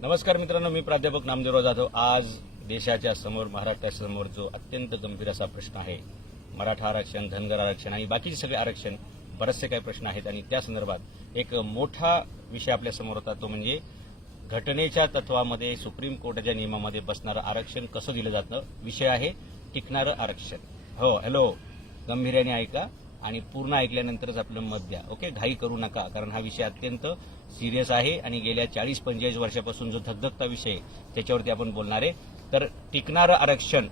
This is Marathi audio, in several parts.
नमस्कार मित्रांनो, मी प्राध्यापक नामदेवराव जाधव. आज देशाच्या समोर, महाराष्ट्रासमोर जो अत्यंत गंभीर असा प्रश्न आहे, मराठा आरक्षण, धनगर आरक्षण आणि बाकीचे सगळे आरक्षण, बरेचसे काही प्रश्न आहेत आणि त्या संदर्भात एक मोठा विषय आपल्या समोर होता. तो म्हणजे घटनेच्या तत्वामध्ये, सुप्रीम कोर्टाच्या नियमामध्ये बसणारं आरक्षण कसं दिलं जातं. विषय आहे टिकणारं आरक्षण. हो, हॅलो, गंभीर्याने ऐका आणि पूर्ण ऐकल्यानंतरच आपलं मत द्या. ओके, घाई करू नका, कारण हा विषय अत्यंत सिरियस आहे आणि गेल्या 40-45 वर्षापासून जो धगधगता विषय आहे त्याच्यावरती आपण बोलणार आहे. तर टिकणारं आरक्षण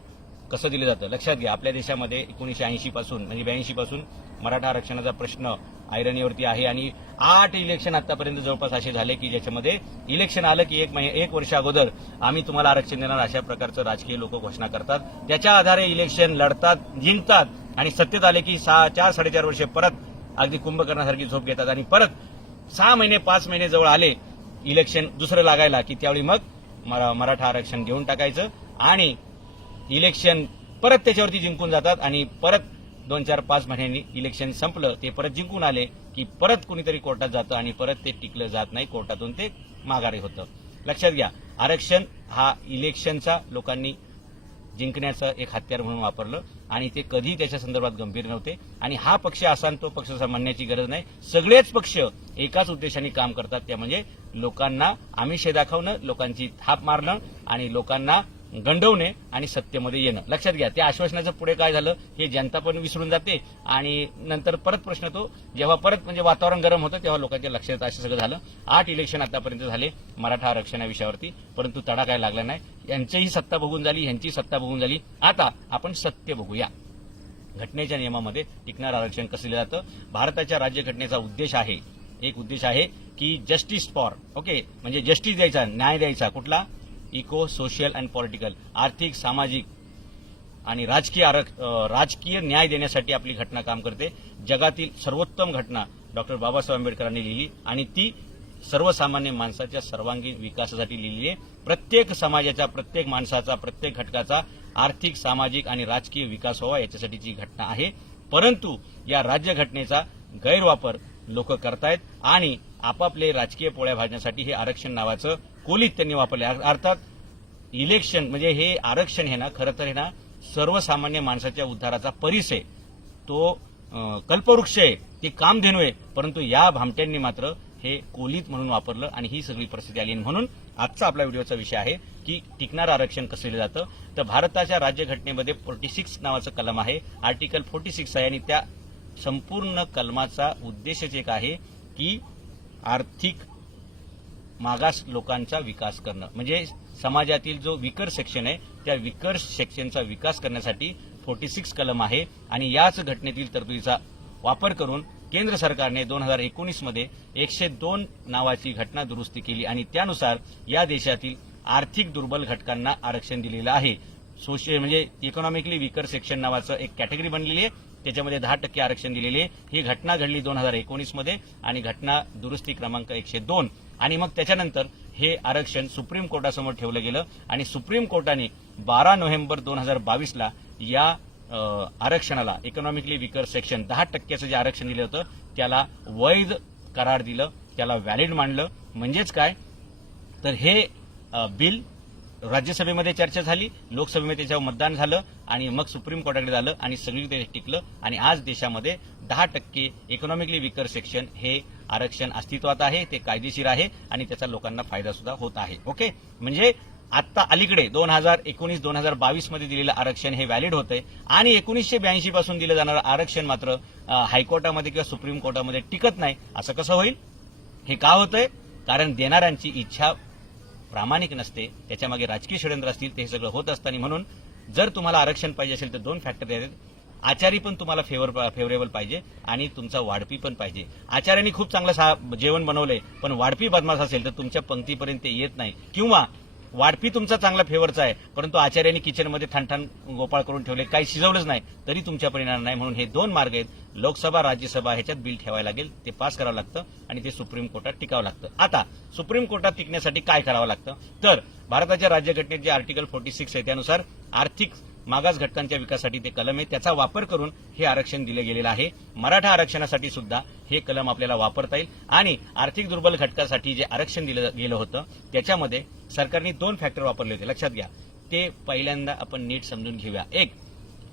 कसं दिलं जातं लक्षात घ्या. आपल्या देशामध्ये 1980 पासून म्हणजे 82 पासून मराठा आरक्षणाचा प्रश्न ऐरणीवरती आहे आणि 8 इलेक्शन आतापर्यंत जवळपास असे झाले की ज्याच्यामध्ये इलेक्शन आलं की एक वर्ष अगोदर आम्ही तुम्हाला आरक्षण देणार अशा प्रकारचं राजकीय लोक घोषणा करतात. त्याच्या आधारे इलेक्शन लढतात, जिंकतात आणि सत्तेत आले की 4-4.5 वर्षे परत अगदी कुंभकर्णासारखी झोप घेतात आणि परत 6 महिने 5 महिने जवळ आले इलेक्शन दुसरं लागायला की त्यावेळी मग मराठा आरक्षण घेऊन टाकायचं आणि इलेक्शन परत त्याच्यावरती जिंकून जातात आणि परत 2-4-5 महिन्यांनी इलेक्शन संपलं, ते परत जिंकून आले की परत कुणीतरी कोर्टात जातं आणि परत ते टिकलं जात नाही, कोर्टातून ते माघारी होतं. लक्षात घ्या, आरक्षण हा इलेक्शनचा लोकांनी जिंकण्याचं एक हत्यार म्हणून वापरलं आणि ते कधी त्याच्या संदर्भात गंभीर नव्हते. आणि हा पक्ष असा तो पक्ष म्हणण्याची गरज नाही. सगळेच पक्ष एकाच उद्देशाने काम करतात, त्या म्हणजे लोकांना आमिष दाखवणं, लोकांची थाप मारणं आणि लोकांना गंडवणे आणि सत्तेमध्ये येणं. लक्षात घ्या, त्या आश्वासनाचं पुढे काय झालं हे जनता पण विसरून जाते आणि नंतर परत प्रश्न तो जेव्हा परत म्हणजे वातावरण गरम होतं तेव्हा लोकांच्या लक्षात असं सगळं झालं. 8 इलेक्शन आतापर्यंत झाले मराठा आरक्षण या विषयावरती, परंतु तडा काय लागला नाही. यांचीही सत्ता बघून झाली, ह्यांची सत्ता बघून झाली. आता आपण सत्य बघूया. घटनेच्या नियमामध्ये टिकणारं आरक्षण कसं दिलं जातं. भारताच्या राज्यघटनेचा उद्देश आहे, एक उद्देश आहे की जस्टिस फॉर, ओके, म्हणजे जस्टिस द्यायचा, न्याय द्यायचा. कुठला? इको, सोशल अँड पॉलिटिकल, आर्थिक, सामाजिक आणि राजकीय न्याय देण्यासाठी आपली घटना काम करते. जगातील सर्वोत्तम घटना डॉक्टर बाबासाहेब आंबेडकरांनी लिहिली आणि ती सर्वसामान्य माणसाच्या सर्वांगीण विकासासाठी लिहिली आहे. प्रत्येक समाजाचा, प्रत्येक माणसाचा, प्रत्येक घटकाचा आर्थिक, सामाजिक आणि राजकीय विकास व्हावा याच्यासाठीची घटना आहे. परंतु या राज्यघटनेचा गैरवापर लोक करतायत आणि आपापले राजकीय पोळ्या भाजण्यासाठी हे आरक्षण नावाचं कोलीत त्यांनी वापरले. अर्थात इलेक्शन म्हणजे हे आरक्षण हे ना, खरं तर हे ना सर्वसामान्य माणसाच्या उद्धाराचा परिस आहे, तो कल्पवृक्ष आहे, ती कामधेनू आहे. परंतु या भामट्यांनी मात्र हे कोलीत म्हणून वापरलं आणि ही सगळी परिस्थिती आली. म्हणून आजचा आपला व्हिडिओचा विषय आहे की टिकणारं आरक्षण कसं दिलं जातं. तर भारताच्या राज्यघटनेमध्ये 46 नावाचं कलम आहे, आर्टिकल 46 आहे आणि त्या संपूर्ण कलमाचा उद्देशच एक आहे की आर्थिक मागास लोकांचा विकास करणं. म्हणजे समाजातील जो विकर सेक्शन आहे त्या विकर सेक्शनचा विकास करण्यासाठी 46 कलम आहे आणि याच घटनेतील तरतुदीचा वापर करून केंद्र सरकारने 2019 मध्ये 102 नावाची घटना दुरुस्ती केली आणि त्यानुसार या देशातील आर्थिक दुर्बल घटकांना आरक्षण दिलेलं आहे. सोशल म्हणजे इकॉनॉमिकली विकर सेक्शन नावाचं एक कॅटेगरी बनलेली आहे, त्याच्यामध्ये 10% आरक्षण दिलेले. ही घटना घडली 2019 मध्ये आणि घटना दुरुस्ती क्रमांक 102 आणि मग त्याच्यानंतर हे आरक्षण सुप्रीम कोर्टासमोर ठेवलं गेलं आणि सुप्रीम कोर्टाने 12 नोव्हेंबर 2022 ला या आरक्षणाला, इकॉनॉमिकली विकर सेक्शन 10%चं जे आरक्षण दिलं होतं त्याला वैध करार दिलं, त्याला व्हॅलिड मानलं. म्हणजेच काय तर हे बिल राज्यसभेमध्ये चर्चा झाली, लोकसभेमध्ये त्याच्यावर मतदान झालं आणि मग सुप्रीम कोर्टाकडे झालं आणि सगळीकडे टिकलं आणि आज देशामध्ये 10% इकॉनॉमिकली विकर सेक्शन हे आरक्षण अस्तित्वात आहे, ते कायदेशीर आहे आणि त्याचा लोकांना फायदा सुद्धा होत आहे. ओके, म्हणजे आता अलीकडे 2019-2022 मध्ये दिलेलं आरक्षण हे व्हॅलिड होतंय आणि 1982 पासून दिलं जाणारं आरक्षण मात्र हायकोर्टामध्ये किंवा सुप्रीम कोर्टामध्ये टिकत नाही. असं कसं होईल? हे का होतंय? कारण देणाऱ्यांची इच्छा प्रामाणिक नसते, त्याच्यामागे राजकीय षडयंत्र असतील, ते सगळं होत असतं. आणि म्हणून जर तुम्हाला आरक्षण पाहिजे असेल तर 2 फॅक्टर आहेत. आचारी पण तुम्हाला फेवरेबल पाहिजे आणि तुमचा वाढपी पण पाहिजे. आचार्यांनी खूप चांगलं जेवण बनवलंय पण वाढपी बदमाश असेल तर तुमच्या पंक्तीपर्यंत ते येत नाही, किंवा वाढपी तुमचा चांगला फेवरचा आहे परंतु आचार्यांनी किचनमध्ये ठाणठाण गोपाळ करून ठेवले, काही शिजवलंच नाही तरी तुमच्यापर्यंत येणार नाही. म्हणून हे 2 मार्ग आहेत, लोकसभा, राज्यसभा, ह्याच्यात बिल ठेवायला लागेल, ते पास करावं लागतं आणि ते सुप्रीम कोर्टात टिकावं लागतं. आता सुप्रीम कोर्टात टिकण्यासाठी काय करावं लागतं तर भारताच्या राज्यघटनेत जे आर्टिकल 46 आहे त्यानुसार आर्थिक मागास घटकांच्या विकासासाठी ते कलम आहे, त्याचा वापर करून हे आरक्षण दिलं गेलेलं आहे. मराठा आरक्षणासाठी सुद्धा हे कलम आपल्याला वापरता येईल. आणि आर्थिक दुर्बल घटकासाठी जे आरक्षण दिलं गेलं होतं त्याच्यामध्ये सरकारने 2 फॅक्टर वापरले होते, लक्षात घ्या. ते पहिल्यांदा आपण नीट समजून घेऊया. एक,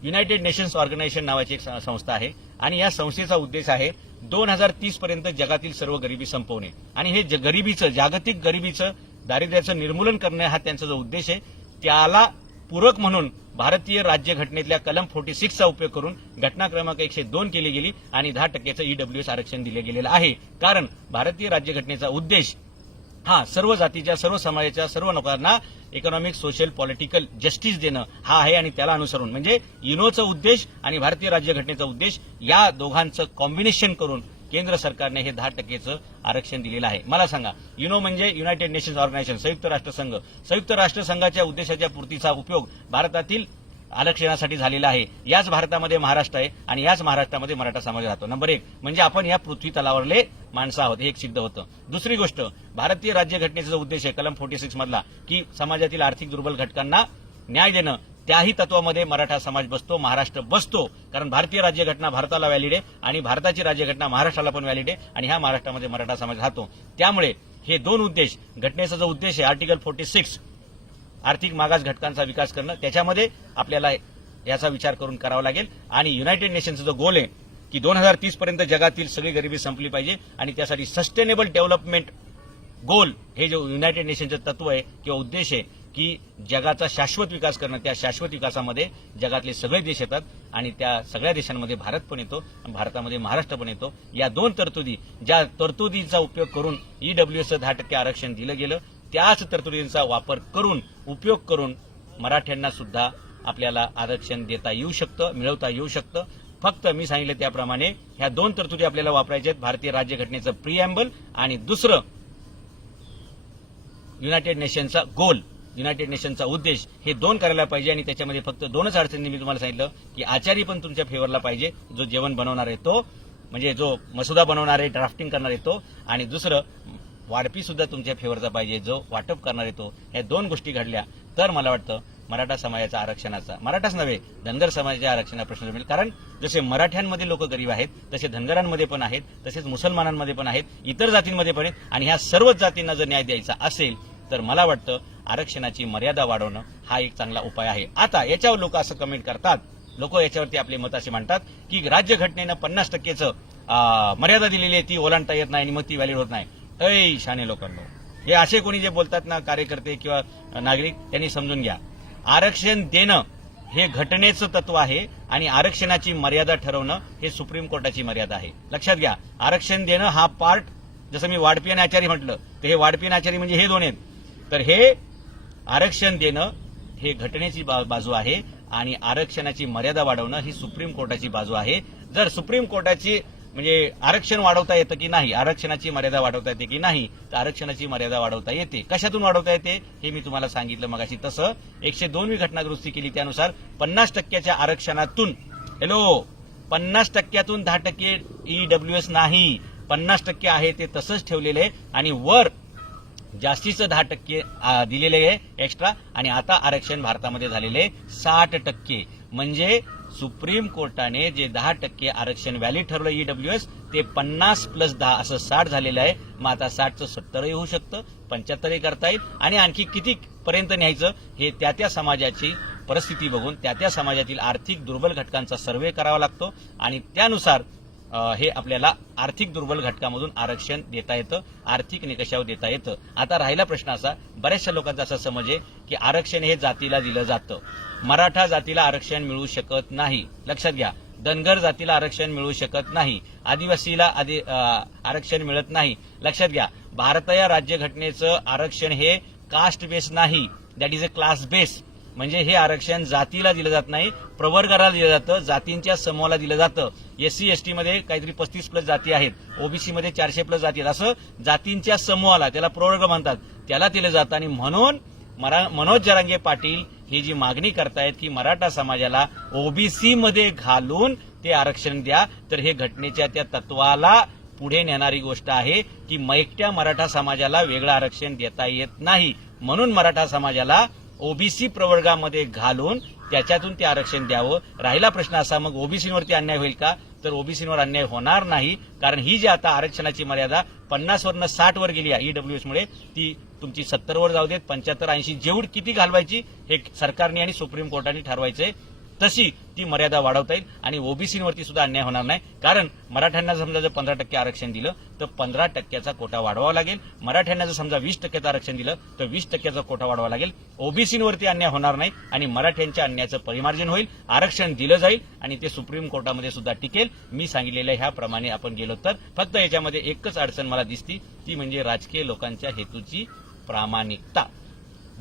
युनायटेड नेशन्स ऑर्गनायझेशन नावाची एक संस्था आहे आणि या संस्थेचा उद्देश आहे 2030 पर्यंत जगातील सर्व गरिबी संपवणे आणि हे गरिबीचं, जागतिक गरिबीचं, दारिद्र्याचं निर्मूलन करणे हा त्यांचा जो उद्देश आहे त्याला पूरक म्हणून भारतीय राज्यघटनेतल्या कलम 46 चा उपयोग करून घटना क्रमांक 102 केली गेली आणि 10% ईडब्ल्यूएस आरक्षण दिले गेलेलं आहे. कारण भारतीय राज्यघटनेचा उद्देश हा सर्व जातीच्या, सर्व समाजाच्या, सर्व लोकांना इकॉनॉमिक, सोशल, पॉलिटिकल जस्टिस देणं हा आहे आणि त्याला अनुसरून म्हणजे युनोचा उद्देश आणि भारतीय राज्यघटनेचा उद्देश या दोघांचं कॉम्बिनेशन करून केंद्र सरकारने हे 10% आरक्षण दिलेलं आहे. मला सांगा, युनो म्हणजे युनायटेड नेशन्स ऑर्गनायझेशन, संयुक्त राष्ट्रसंघ. संयुक्त राष्ट्रसंघाच्या उद्देशाच्या पूर्तीचा उपयोग भारतातील आरक्षणासाठी झालेला आहे. याच भारतामध्ये महाराष्ट्र आहे आणि याच महाराष्ट्रामध्ये मराठा समाज राहतो. नंबर 1 म्हणजे आपण या पृथ्वी तलावरले माणसं आहोत, हे एक सिद्ध होतं. दुसरी गोष्ट, भारतीय राज्यघटनेचा जो उद्देश आहे कलम 46 मधला की समाजातील आर्थिक दुर्बल घटकांना न्याय देणं, त्याही तत्वामध्ये मराठा समाज बसतो, महाराष्ट्र बसतो. कारण भारतीय राज्यघटना भारताला व्हॅलिड आहे आणि भारताची राज्यघटना महाराष्ट्राला पण व्हॅलिड आहे आणि ह्या महाराष्ट्रामध्ये मराठा समाज राहतो. त्यामुळे हे 2 उद्देश, घटनेचा जो उद्देश आहे आर्टिकल 46 आर्थिक मागास घटकांचा विकास करणं, त्याच्यामध्ये आपल्याला याचा विचार करून करावा लागेल. आणि युनायटेड नेशनचा जो गोल आहे की 2030 पर्यंत जगातील सगळी गरिबी संपली पाहिजे आणि त्यासाठी सस्टेनेबल डेव्हलपमेंट गोल हे जो युनायटेड नेशनचं तत्व आहे किंवा उद्देश आहे की जगाचा शाश्वत विकास करणं, त्या शाश्वत विकासामध्ये जगातले सगळे देश येतात आणि त्या सगळ्या देशांमध्ये भारत पण येतो, भारतामध्ये महाराष्ट्र पण येतो. या 2 तरतुदी, ज्या तरतुदीचा उपयोग करून ईडब्ल्यूएसचं 10% आरक्षण दिलं गेलं, त्याच तरतुदींचा वापर करून, उपयोग करून मराठ्यांना सुद्धा आपल्याला आरक्षण देता येऊ शकतं, मिळवता येऊ शकतं. फक्त मी सांगितलं त्याप्रमाणे ह्या 2 तरतुदी आपल्याला वापरायच्या आहेत, भारतीय राज्यघटनेचं प्रिएम्बल आणि दुसरं युनायटेड नेशनचा गोल, युनायटेड नेशनचा उद्देश. हे 2 करायला पाहिजे आणि त्याच्यामध्ये फक्त 2च अडचणी मी तुम्हाला सांगितलं की आचारी पण तुमच्या फेवरला पाहिजे, जो जेवण बनवणार आहे तो, म्हणजे जो मसुदा बनवणार आहे, ड्राफ्टिंग करणार आहे तो, आणि दुसरं वाढपी सुद्धा तुमच्या फेवरचा पाहिजे, जो वाटप करणार आहे तो. या 2 गोष्टी घडल्या तर मला वाटतं मराठा समाजाच्या आरक्षणाचा, मराठाच नव्हे धनगर समाजाच्या आरक्षणाचा प्रश्न मिळेल. कारण जसे मराठ्यांमध्ये लोक गरीब आहेत तसे धनगरांमध्ये पण आहेत, तसेच मुसलमानांमध्ये पण आहेत, इतर जातींमध्ये पण आहेत आणि ह्या सर्वच जातींना जर न्याय द्यायचा असेल तर मला वाटतं आरक्षणाची मर्यादा वाढवणं हा एक चांगला उपाय आहे. आता याच्यावर लोक असं कमेंट करतात, लोक याच्यावरती आपले मत असे मांडतात की राज्यघटनेनं 50%चं मर्यादा दिलेली आहे, ती ओलांडता येत नाही आणि मग ती व्हॅलिड होत नाही. ऐ शाने लोकांनो, हे असे कोणी जे बोलतात ना, कार्यकर्ते किंवा नागरिक, त्यांनी समजून घ्या, आरक्षण देणं हे घटनेचं तत्व आहे आणि आरक्षणाची मर्यादा ठरवणं हे सुप्रीम कोर्टाची मर्यादा आहे. लक्षात घ्या, आरक्षण देणं हा पार्ट, जसं मी वाढपी आणि आचारी म्हटलं तर हे वाढपी आणि आचारी म्हणजे हे 2 आहेत, तर हे आरक्षण देणं हे घटनेची बाजू आहे आणि आरक्षणाची मर्यादा वाढवणं ही सुप्रीम कोर्टाची बाजू आहे. जर सुप्रीम कोर्टाची म्हणजे आरक्षण वाढवता येतं की नाही, आरक्षणाची मर्यादा वाढवता येते की नाही, तर आरक्षणाची मर्यादा वाढवता येते. कशातून वाढवता येते हे मी तुम्हाला सांगितलं मगाशी. तसं 102वी घटना दुरुस्ती केली त्यानुसार 50%च्या आरक्षणातून 50%तून 10% ईडब्ल्यूएस नाही, 50% आहे ते तसंच ठेवलेलं आहे आणि वर जास्तीचं 10% दिलेले आहे एक्स्ट्रा. आणि आता आरक्षण भारतामध्ये झालेले 60%. म्हणजे सुप्रीम कोर्टाने जे 10% आरक्षण व्हॅलिड ठरवलं ईडब्ल्यूएस ते 50 + 10 असं 60 झालेलं आहे. मग आता 60चं 70 होऊ शकतं, 75 करता येईल आणि आणखी किती पर्यंत न्यायचं हे त्या समाजाची परिस्थिती बघून, त्या समाजातील आर्थिक दुर्बल घटकांचा सर्व्हे करावा लागतो आणि त्यानुसार हे आपल्याला आर्थिक दुर्बल घटकामधून आरक्षण देता येतं, आर्थिक निकषावर देता येतं. आता राहिला प्रश्न असा, बऱ्याचशा लोकांचा असा समज आहे की आरक्षण हे जातीला दिलं जातं, मराठा जातीला आरक्षण मिळू शकत नाही. लक्षात घ्या, धनगर जातीला आरक्षण मिळू शकत नाही, आदिवासीला आरक्षण मिळत नाही. लक्षात घ्या, भारतीय राज्यघटनेचं आरक्षण हे कास्ट बेस नाही, that is a class base. म्हणजे हे आरक्षण जातीला दिलं जात नाही, प्रवर्गाला दिलं जातं, जातींच्या समूहाला दिलं जातं. एससी एसटी मध्ये काहीतरी 35+ जाती आहेत, ओबीसी मध्ये 400+ जाती आहेत, असं जातींच्या समूहाला, त्याला प्रवर्ग म्हणतात, त्याला दिलं जातं. आणि म्हणून मनोज जरांगे पाटील ही जी मागणी करतायत की मराठा समाजाला ओबीसी मध्ये घालून ते आरक्षण द्या, तर हे घटनेच्या त्या तत्वाला पुढे नेणारी गोष्ट आहे की एकट्या मराठा समाजाला वेगळं आरक्षण देता येत नाही. म्हणून मराठा समाजाला ओबीसी प्रवर्गामध्ये घालून त्याच्यातून ते आरक्षण द्यावं. राहिला प्रश्न असा, मग ओबीसीवरती अन्याय होईल का? तर ओबीसीवर अन्याय होणार नाही, कारण ही जी आता आरक्षणाची मर्यादा 50 वरनं 60 वर गेली आहे ईडब्ल्यूएस मुळे, ती तुमची 70 वर जाऊ देत, 75, 80 जेवढी किती घालवायची हे सरकारने आणि सुप्रीम कोर्टाने ठरवायचंय. तशी ती मर्यादा वाढवता येईल आणि ओबीसीवरती सुद्धा अन्याय होणार नाही. कारण मराठ्यांना समजा जर 15% आरक्षण दिलं तर 15%चा कोटा वाढवावा लागेल. मराठ्यांना जर समजा 20% आरक्षण दिलं तर 20%चा कोटा वाढवावा लागेल. ओबीसीवरती अन्याय होणार नाही आणि मराठ्यांच्या अन्यायाचं परिमार्जन होईल. आरक्षण दिलं जाईल आणि ते सुप्रीम कोर्टामध्ये सुद्धा टिकेल. मी सांगितलेल्या ह्याप्रमाणे आपण गेलो तर फक्त याच्यामध्ये एकच अडचण मला दिसती, ती म्हणजे राजकीय लोकांच्या हेतूची प्रामाणिकता.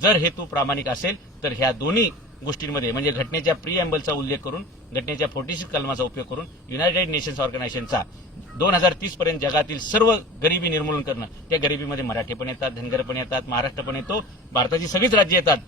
जर हेतू प्रामाणिक असेल तर ह्या दोन्ही गोष्टींमध्ये म्हणजे घटनेच्या प्रिएम्बलचा उल्लेख करून, घटनेच्या 46 कलमाचा उपयोग करून युनायटेड नेशन्स ऑर्गनायझेशनचा 2030 पर्यंत जगातील सर्व गरिबी निर्मूलन करणं, त्या गरिबीमध्ये मराठी पण येतात, धनगर पण येतात, महाराष्ट्र पण येतो, भारताची सगळीच राज्य येतात,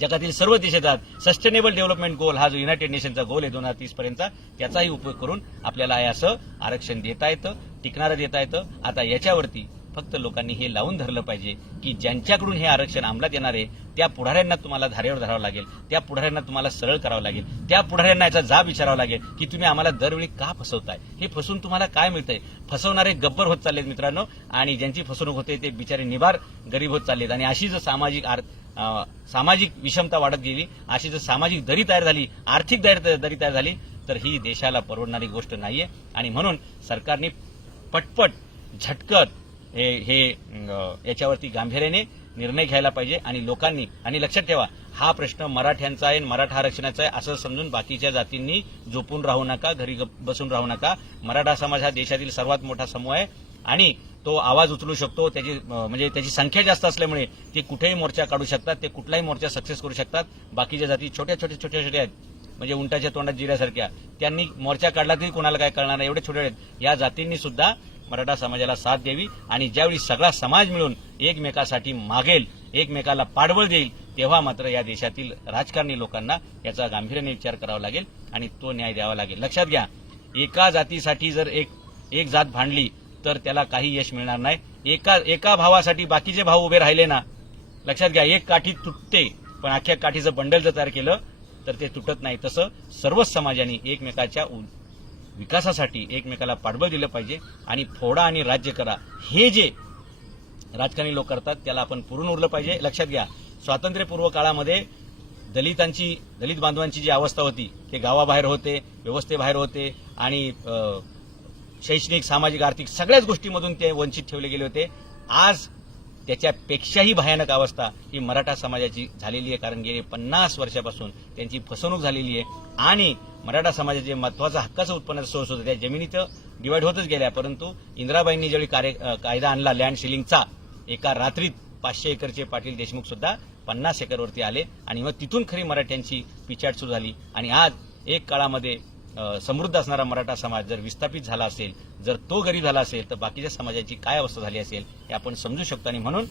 जगातील सर्व देश येतात. सस्टेनेबल डेव्हलपमेंट गोल हा जो युनायटेड नेशनचा गोल आहे 2030 पर्यंतचा, त्याचाही उपयोग करून आपल्याला असं आरक्षण देता येतं, टिकणारं देता येतं. आता याच्यावरती फक्त लोकांनी हे लावून धरलं पाहिजे की ज्यांच्याकडून हे आरक्षण अंमलात येणार आहे त्या पुढाऱ्यांना तुम्हाला धारेवर धरावं लागेल, त्या पुढाऱ्यांना तुम्हाला सरळ करावं लागेल, त्या पुढाऱ्यांना याचा जाब विचारावा लागेल की तुम्ही आम्हाला दरवेळी का फसवताय, हे फसून तुम्हाला काय मिळतंय. फसवणारे गब्बर होत चाललेत मित्रांनो, आणि ज्यांची फसवणूक होते ते बिचारे निबार गरीब होत चाललेत. आणि अशी जर सामाजिक विषमता वाढत गेली, अशी जर सामाजिक दरी तयार झाली, आर्थिक दरी तयार झाली, तर ही देशाला परवडणारी गोष्ट नाहीये. आणि म्हणून सरकारने पटपट झटकत हे याच्यावरती गांभीर्याने निर्णय घ्यायला पाहिजे. आणि लोकांनी, आणि लक्षात ठेवा, हा प्रश्न मराठ्यांचा आहे, मराठा आरक्षणाचा आहे असं समजून बाकीच्या जातींनी झोपून राहू नका, घरी बसून राहू नका. मराठा समाज हा देशातील सर्वात मोठा समूह आहे आणि तो आवाज उचलू शकतो. त्याची संख्या जास्त असल्यामुळे ते कुठेही मोर्चा काढू शकतात, ते कुठलाही मोर्चा सक्सेस करू शकतात. बाकीच्या जाती छोट्या आहेत, म्हणजे उंटाच्या तोंडात जिऱ्यासारख्या, त्यांनी मोर्चा काढला तरी कोणाला काय कळणार नाही, एवढे छोटे आहेत. या जातींनी सुद्धा मराठा समाजाला साथ द्यावी आणि ज्यावेळी सगळा समाज मिळून एकमेकासाठी मागेल, एकमेकाला पाठबळ देईल, तेव्हा मात्र या देशातील राजकारणी लोकांना याचा गांभीर्याने विचार करावा लागेल आणि तो न्याय द्यावा लागेल. लक्षात घ्या, एका जातीसाठी जर एक जात भांडली तर त्याला काही यश मिळणार नाही. एका भावासाठी बाकीचे भाव उभे राहिले ना, लक्षात घ्या, एक काठी तुटते पण अख्ख्या काठीचं बंडल जर तयार केलं तर ते तुटत नाही. तसं सर्वच समाजांनी एकमेकाच्या विकासासाठी एकमेकाला पाठबळ दिलं पाहिजे. आणि फोडा आणि राज्य करा हे जे राजकारणी लोक करतात त्याला आपण पुरून उरलं पाहिजे. लक्षात घ्या, स्वातंत्र्यपूर्व काळामध्ये दलित बांधवांची जी अवस्था होती, ते गावाबाहेर होते, व्यवस्थेबाहेर होते आणि शैक्षणिक, सामाजिक, आर्थिक सगळ्याच गोष्टींमधून ते वंचित ठेवले गेले होते. आज त्याच्यापेक्षाही भयानक अवस्था ही मराठा समाजाची झालेली आहे, कारण गेले 50 वर्षापासून त्यांची फसवणूक झालेली आहे. आणि मराठा समाजाचे महत्वाचा हक्काचं उत्पन्नाचा सोर्स होतं, त्या जमिनीचं डिवाइड होतच गेल्या. परंतु इंदिराबाईंनी ज्यावेळी कायदा आणला लँड सिलिंगचा, एका रात्रीत 500 एकरचे पाटील देशमुख सुद्धा 50 एकरवरती आले आणि मग तिथून खरी मराठ्यांची पिछाड सुरू झाली. आणि आज एक काळामध्ये समृद्ध असणारा मराठा समाज जर विस्थापित झाला असेल, जर तो गरीब झाला असेल, तर बाकीच्या समाजाची काय अवस्था झाली असेल हे आपण समजू शकतो. आणि म्हणून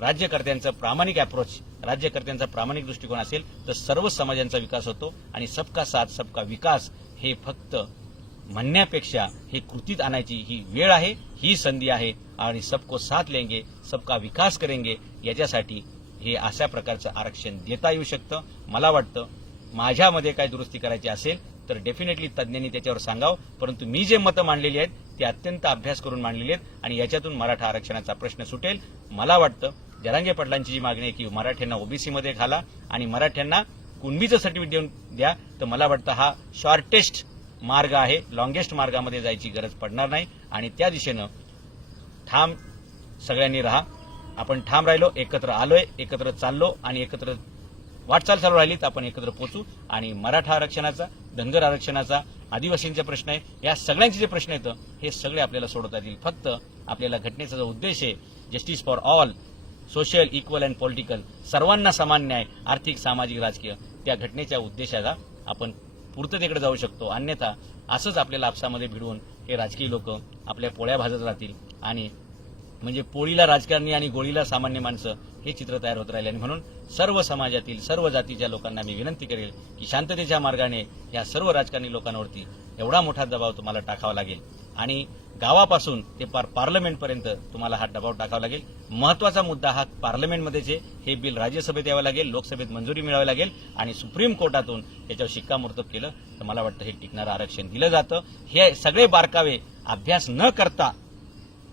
राज्यकर्त्यांचं प्रामाणिक अप्रोच, राज्यकर्त्यांचा प्रामाणिक दृष्टिकोन असेल तर सर्व समाजांचा विकास होतो. आणि सबका साथ सबका विकास हे फक्त म्हणण्यापेक्षा हे कृतीत आणायची ही वेळ आहे, ही संधी आहे. आणि सबको साथ लेंगे, सबका विकास करेंगे, याच्यासाठी हे अशा प्रकारचं आरक्षण देता येऊ शकतं. मला वाटतं माझ्यामध्ये काय दुरुस्ती करायची असेल तर डेफिनेटली तज्ज्ञांनी त्याच्यावर सांगावं. परंतु मी जे मतं मांडलेली आहेत ते अत्यंत अभ्यास करून मांडलेली आहेत आणि याच्यातून मराठा आरक्षणाचा प्रश्न सुटेल. मला वाटतं जरांगे पाटलांची जी मागणी आहे की मराठ्यांना ओबीसीमध्ये घाला आणि मराठ्यांना कुणबीचं सर्टिफिकेट देऊन द्या, तर मला वाटतं हा शॉर्टेस्ट मार्ग आहे, लॉंगेस्ट मार्गामध्ये जायची गरज पडणार नाही. आणि त्या दिशेनं ठाम सगळ्यांनी राहा. आपण ठाम राहिलो, एकत्र आलोय, एकत्र चाललो आणि एकत्र वाटचाल चालू राहिली तर आपण एकत्र पोहोचू. आणि मराठा आरक्षणाचा, धनगर आरक्षणाचा, आदिवासींचे प्रश्न आहे, या सगळ्यांचे जे प्रश्न आहेत हे सगळे आपल्याला सोडवता येतील. फक्त आपल्याला घटनेचा जो उद्देश आहे, justice for all, social, equal and political, सर्वांना समान न्याय, आर्थिक, सामाजिक, राजकीय, त्या घटनेच्या उद्देशाला आपण पूर्ततेकडे जाऊ शकतो. अन्यथा असंच आपल्याला आपसामध्ये भिडवून हे राजकीय लोक आपल्या पोळ्या भाजत राहतील आणि म्हणजे पोळीला राजकारणी आणि गोळीला सामान्य माणसं, हे चित्र तयार होत राहिले. आणि म्हणून सर्व समाजातील, सर्व जातीच्या लोकांना मी विनंती करेल की शांततेच्या मार्गाने या सर्व राजकारणी लोकांवरती एवढा मोठा दबाव तुम्हाला टाकावा लागेल आणि गावापासून ते पार्लमेंटपर्यंत तुम्हाला हा दबाव टाकावा लागेल. महत्वाचा मुद्दा हा पार्लमेंटमध्येच आहे. हे बिल राज्यसभेत यावं लागेल, लोकसभेत मंजुरी मिळावी लागेल आणि सुप्रीम कोर्टातून त्याच्यावर शिक्कामोर्तब केलं तर मला वाटतं हे टिकणारं आरक्षण दिलं जातं. हे सगळे बारकावे अभ्यास न करता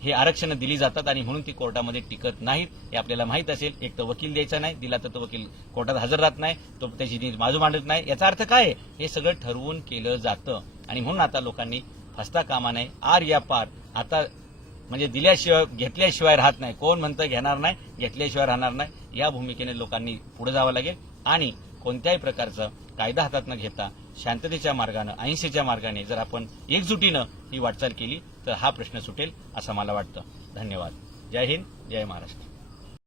हे आरक्षण दिली जातात आणि म्हणून ती कोर्टामध्ये टिकत नाहीत. हे आपल्याला माहीत असेल. एक तर वकील द्यायचा नाही, दिला तर तो वकील कोर्टात हजर राहत नाही, तो त्याची नीट बाजू मांडत नाही. याचा अर्थ काय आहे? हे सगळं ठरवून केलं जातं आणि म्हणून आता लोकांनी फसता कामा नये. आर या पार आता म्हणजे दिल्याशिवाय घेतल्याशिवाय राहत नाही. कोण म्हणतं घेणार नाही, घेतल्याशिवाय राहणार नाही. या भूमिकेने लोकांनी पुढे जावं लागेल आणि कोणत्याही प्रकारचं कायदा हातात न घेता शांततेच्या मार्गानं, अहिंसेच्या मार्गाने जर आपण एकजुटीनं ही वाटचाल केली तर हा प्रश्न सुटेल असं मला वाटतं. धन्यवाद. जय हिंद, जय महाराष्ट्र.